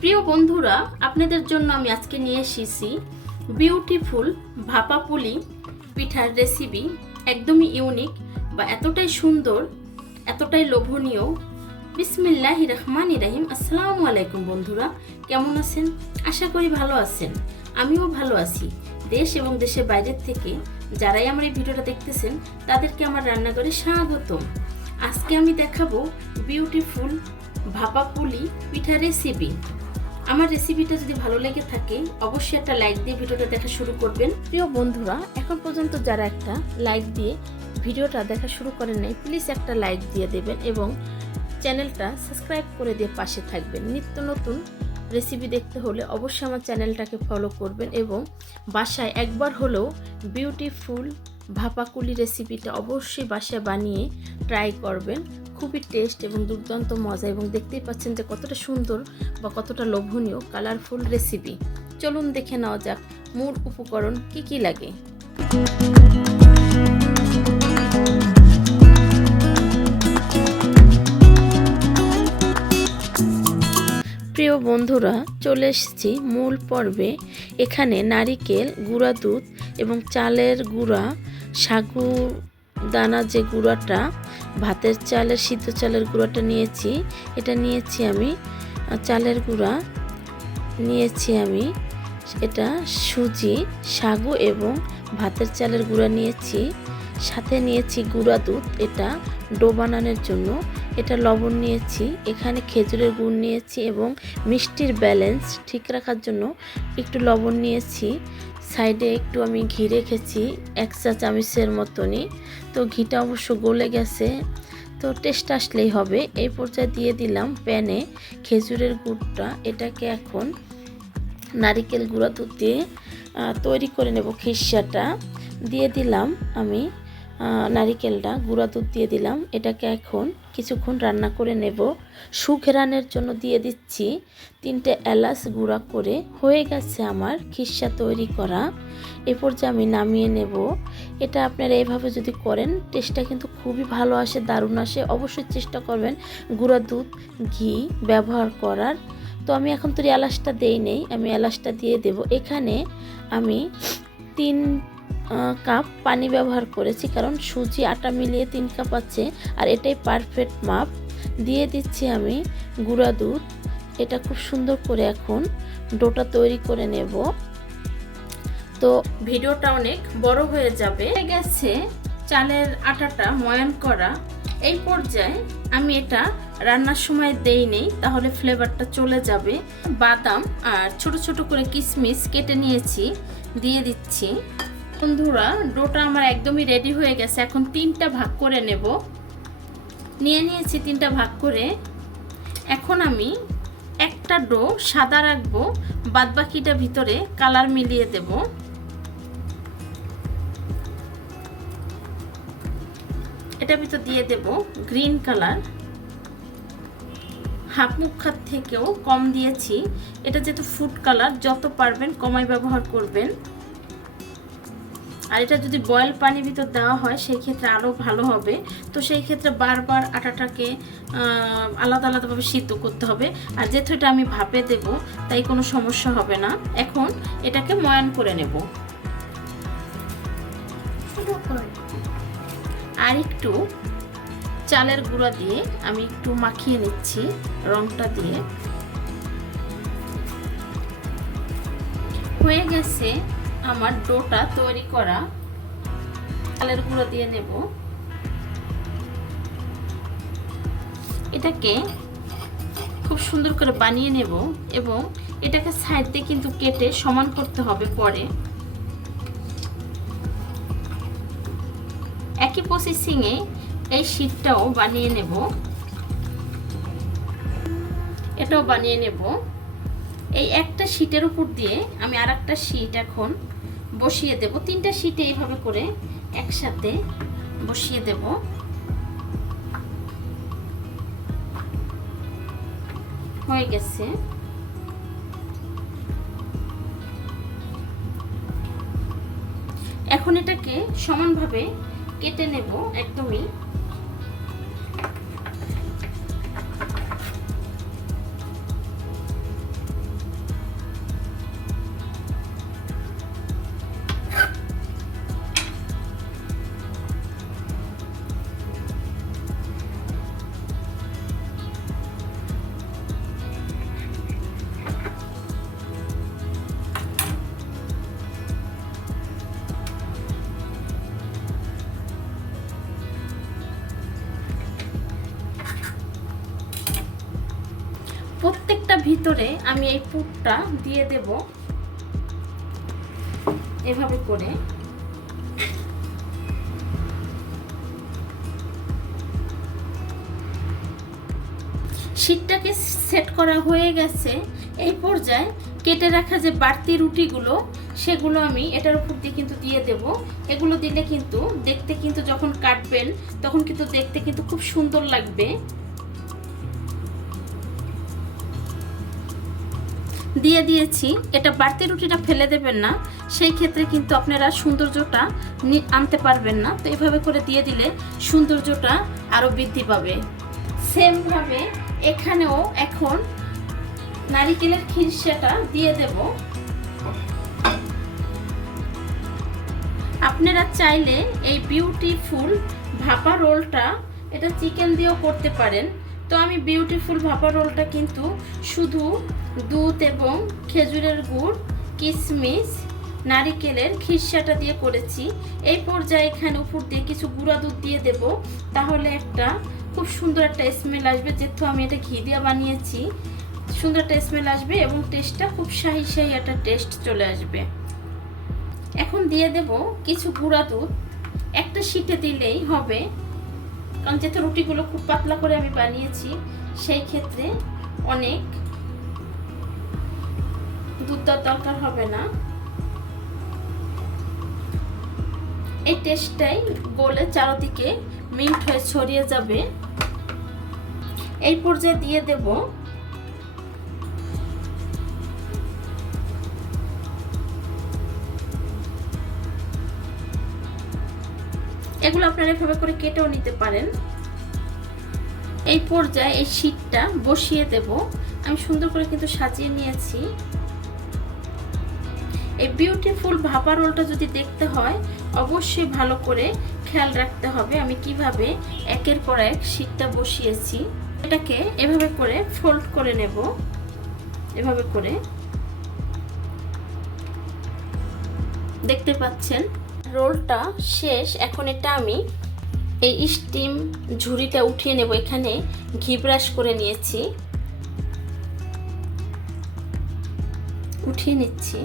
প্রিয় বন্ধুরা, আপনাদের জন্য আমি আজকে নিয়ে এসেছি বিউটিফুল ভাপা পুলি পিঠার রেসিপি একদমই ইউনিক বা এতটাই সুন্দর, এতটাই লোভনীয়। বিসমিল্লাহ রহমান ইরাহিম আসসালামু আলাইকুম বন্ধুরা, কেমন আছেন? আশা করি ভালো আছেন। আমিও ভালো আছি। দেশ এবং দেশের বাইরের থেকে যারাই আমার এই ভিডিওটা দেখতেছেন, তাদেরকে আমার রান্নাঘরে স্বাগতম। আজকে আমি দেখাবো বিউটিফুল ভাপা পুলি পিঠা রেসিপি আমার রেসিপিটা যদি ভালো লেগে থাকে, অবশ্যই একটা লাইক দিয়ে ভিডিওটা দেখা শুরু করবেন। প্রিয় বন্ধুরা, এখন পর্যন্ত যারা একটা লাইক দিয়ে ভিডিওটা দেখা শুরু করেন নাই প্লিজ একটা লাইক দিয়ে দেবেন এবং চ্যানেলটা সাবস্ক্রাইব করে দিয়ে পাশে থাকবেন। নিত্য নতুন রেসিপি দেখতে হলে অবশ্যই আমার চ্যানেলটাকে ফলো করবেন এবং বাসায় একবার হলেও বিউটিফুল ভাপাকুলি রেসিপিটা অবশ্যই বাসায় বানিয়ে ট্রাই করবেন। খুবই টেস্ট এবং দুর্দান্ত মজা এবং দেখতেই পাচ্ছেন যে কতটা সুন্দর বা কতটা লোভনীয় কালারফুল রেসিপি চলুন দেখে নেওয়া যাক মূল উপকরণ কি কি লাগে। প্রিয় বন্ধুরা, চলে এসেছি মূল পর্বে। এখানে নারিকেল, গুঁড়া দুধ এবং চালের গুঁড়া, সাগু দানা যে গুঁড়াটা, ভাতের চালের, সিদ্ধ চালের গুঁড়াটা নিয়েছি, এটা নিয়েছি আমি চালের গুঁড়া নিয়েছি আমি, এটা সুজি, সাগু এবং ভাতের চালের গুঁড়া নিয়েছি, সাথে নিয়েছি গুঁড়া দুধ, এটা ডো বানানোর জন্য, এটা লবণ নিয়েছি, এখানে খেজুরের গুড় নিয়েছি এবং মিষ্টির ব্যালেন্স ঠিক রাখার জন্য একটু লবণ নিয়েছি সাইডে একটু আমি ঘি রেখেছি, এক চা চামচের মতনই। তো ঘিটা অবশ্য গলে গেছে। তো টেস্ট আসলেই হবে। এই পর্যায়ে দিয়ে দিলাম প্যানে খেজুরের গুড়টা। এটাকে এখন নারিকেল গুঁড়া দুধ দিয়ে তৈরি করে নেব খিসাটা দিয়ে দিলাম আমি নারিকেলটা গুঁড়া দুধ দিয়ে দিলাম। এটাকে এখন কিছুক্ষণ রান্না করে নেব। সুঘেরানের জন্য দিয়ে দিচ্ছি তিনটে এলাচ গুঁড়া করে। হয়ে গেছে আমার খিসা তৈরি করা। এরপর যে আমি নামিয়ে নেব। এটা আপনারা এভাবে যদি করেন, টেস্টটা কিন্তু খুবই ভালো আসে, দারুণ আসে। অবশ্যই চেষ্টা করবেন গুঁড়া দুধ, ঘি ব্যবহার করার। তো আমি এখন তো এলাচটা দেই নেই, আমি এলাচটা দিয়ে দেব। এখানে আমি তিন কাপ পানি ব্যবহার করেছি, কারণ সুজি, আটা মিলিয়ে তিন কাপ আছে, আর এটাই পারফেক্ট মাপ। দিয়ে দিচ্ছি আমি গুঁড়া দুধ, এটা খুব সুন্দর করে এখন ডোটা তৈরি করে নেব। তো ভিডিওটা অনেক বড় হয়ে যাবে। গেছে চালের আটাটা ময়ান করা। এই পর্যায়ে আমি এটা রান্নার সময় দেই নেই, তাহলে ফ্লেভারটা চলে যাবে। বাদাম আর ছোট ছোট করে কিশমিশ কেটে নিয়েছি, দিয়ে দিচ্ছি। বন্ধুরা, ডোটা আমার একদমই রেডি হয়ে গেছে। এখন তিনটা ভাগ করে নেব। নিয়ে নিয়েছি তিনটা ভাগ করে। এখন আমি একটা ডো সাদা রাখব বাদ বাকিটা ভিতরে কালার মিলিয়ে দেব। এটা ভিতর দিয়ে দেব গ্রিন কালার। হাফ মুখ খাত থেকেও কম দিয়েছি। এটা যেহেতু ফুড কালার, যত পারবেন কমাই ব্যবহার করবেন। আর এটা যদি বয়েল পানি ভিতর দেওয়া হয় সেই ক্ষেত্রে আরও ভালো হবে। তো সেই ক্ষেত্রে বারবার আটাটাকে আলাদা আলাদাভাবে সিদ্ধ করতে হবে। আর যেহেতু এটা আমি ভাপে দেব, তাই কোনো সমস্যা হবে না। এখন এটাকে ময়ান করে নেব। আর একটু চালের গুঁড়া দিয়ে আমি একটু মাখিয়ে নিচ্ছি রংটা দিয়ে। হয়ে গেছে আমার ডোটা তৈরি করা চালের গুঁড়ো দিয়ে নেব। এটাকে খুব সুন্দর করে বানিয়ে নেব এবং এটাকে সাইড দিয়ে কিন্তু কেটে সমান করতে হবে পরে। একই প্রসেসিংয়ে এই শীটটাও বানিয়ে নেব। এটাও বানিয়ে নেব। এই একটা শীটের উপর দিয়ে আমি আর একটা শীট এখন বসিয়ে দেব। তিনটা শীটে এইভাবে করে একসাথে বসিয়ে দেব। হয়ে গেছে। এখন এটাকে সমানভাবে কেটে নেব একদমই। ভিতরে আমি এই পুরটা দিয়ে দেব। এভাবে করে। শীটটাকে সেট করা হয়ে গেছে। এই পর্যায়ে কেটে রাখা যে বাড়তি রুটিগুলো, সেগুলো আমি এটার উপর দিয়ে কিন্তু দিয়ে দেব। এগুলো দিলে কিন্তু দেখতে কিন্তু যখন কাটবেন, তখন কিন্তু দেখতে কিন্তু খুব সুন্দর লাগবে। দিয়ে দিয়েছি। এটা বাড়তি রুটিটা ফেলে দেবেন না। সেই ক্ষেত্রে কিন্তু আপনারা সৌন্দর্যটা আনতে পারবেন না। তো এভাবে করে দিয়ে দিলে সৌন্দর্যটা আরও বৃদ্ধি পাবে। সেমভাবে এখানেও এখন নারিকেলের খিরসাটা দিয়ে দেব। আপনারা চাইলে এই বিউটিফুল ভাপা রোলটা এটা চিকেন দিয়েও করতে পারেন। তো আমি বিউটিফুল ভাপা রোলটা কিন্তু শুধু দুধ এবং খেজুরের গুড় কিশমিশ নারিকেলের খিরসাটা দিয়ে করেছি। এই পর্যায়ে এখানে উপর দিয়ে কিছু গুঁড়া দুধ দিয়ে দেব। তাহলে একটা খুব সুন্দর একটা স্মেল আসবে। যেহেতু আমি এটা ঘি দিয়ে বানিয়েছি, সুন্দর একটা স্মেল আসবে এবং টেস্টটা খুব শাহি শাহি একটা টেস্ট চলে আসবে। এখন দিয়ে দেব কিছু গুঁড়া দুধ। একটা শিটে দিলেই হবে। কারণ যেহেতু রুটিগুলো খুব পাতলা করে আমি বানিয়েছি, সেই ক্ষেত্রে অনেক দুধ দরকার হবে না। এই টেস্টটাই গোলে চারদিকে মিন্ট হয়ে ছড়িয়ে যাবে। এই পর্যায়ে দিয়ে দেব এগুলো আপনারা এভাবে করে কেটেও নিতে পারেন। এই পর্যায়ে এই শীটটা বসিয়ে দেব। আমি সুন্দর করে কিন্তু সাজিয়ে নিয়েছি। এই বিউটিফুল ভাপা রোলটা যদি দেখতে হয়, অবশ্যই ভালো করে খেয়াল রাখতে হবে আমি কীভাবে একের পর এক শীটটা বসিয়েছি। এটাকে এভাবে করে ফোল্ড করে নেব। এভাবে করে। দেখতে পাচ্ছেন? রোলটা শেষ। এখন এটা আমি এই স্টিম ঝুড়িটা উঠিয়ে নেব। এখানে ঘি ব্রাশ করে নিয়েছি। উঠিয়ে নিচ্ছি।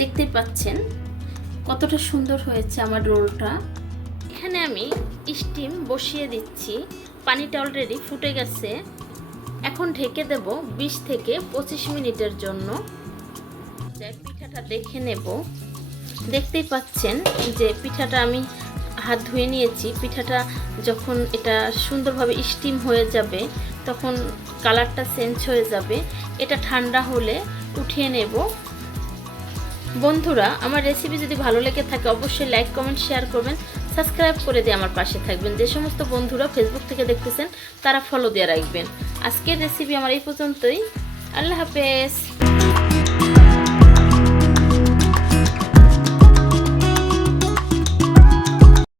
দেখতে পাচ্ছেন কতটা সুন্দর হয়েছে আমার রোলটা। এখানে আমি স্টিম বসিয়ে দিচ্ছি। পানিটা অলরেডি ফুটে গেছে। এখন ঢেকে দেব বিশ থেকে পঁচিশ মিনিটের জন্য। পিঠাটা দেখে নেব। দেখতেই পাচ্ছেন যে পিঠাটা আমি হাত ধুয়ে নিয়েছি। পিঠাটা যখন এটা সুন্দরভাবে স্টিম হয়ে যাবে, তখন কালারটা চেঞ্জ হয়ে যাবে। এটা ঠান্ডা হলে উঠিয়ে নেব। বন্ধুরা, আমার রেসিপি যদি ভালো লেগে থাকে, অবশ্যই লাইক কমেন্ট শেয়ার করবেন। সাবস্ক্রাইব করে দিয়ে আমার পাশে থাকবেন। যে সমস্ত বন্ধুরা ফেসবুক থেকে দেখতেছেন, তারা ফলো দিয়ে রাখবেন। আজকের রেসিপি আমার এই পর্যন্তই। আল্লাহ হাফেজ।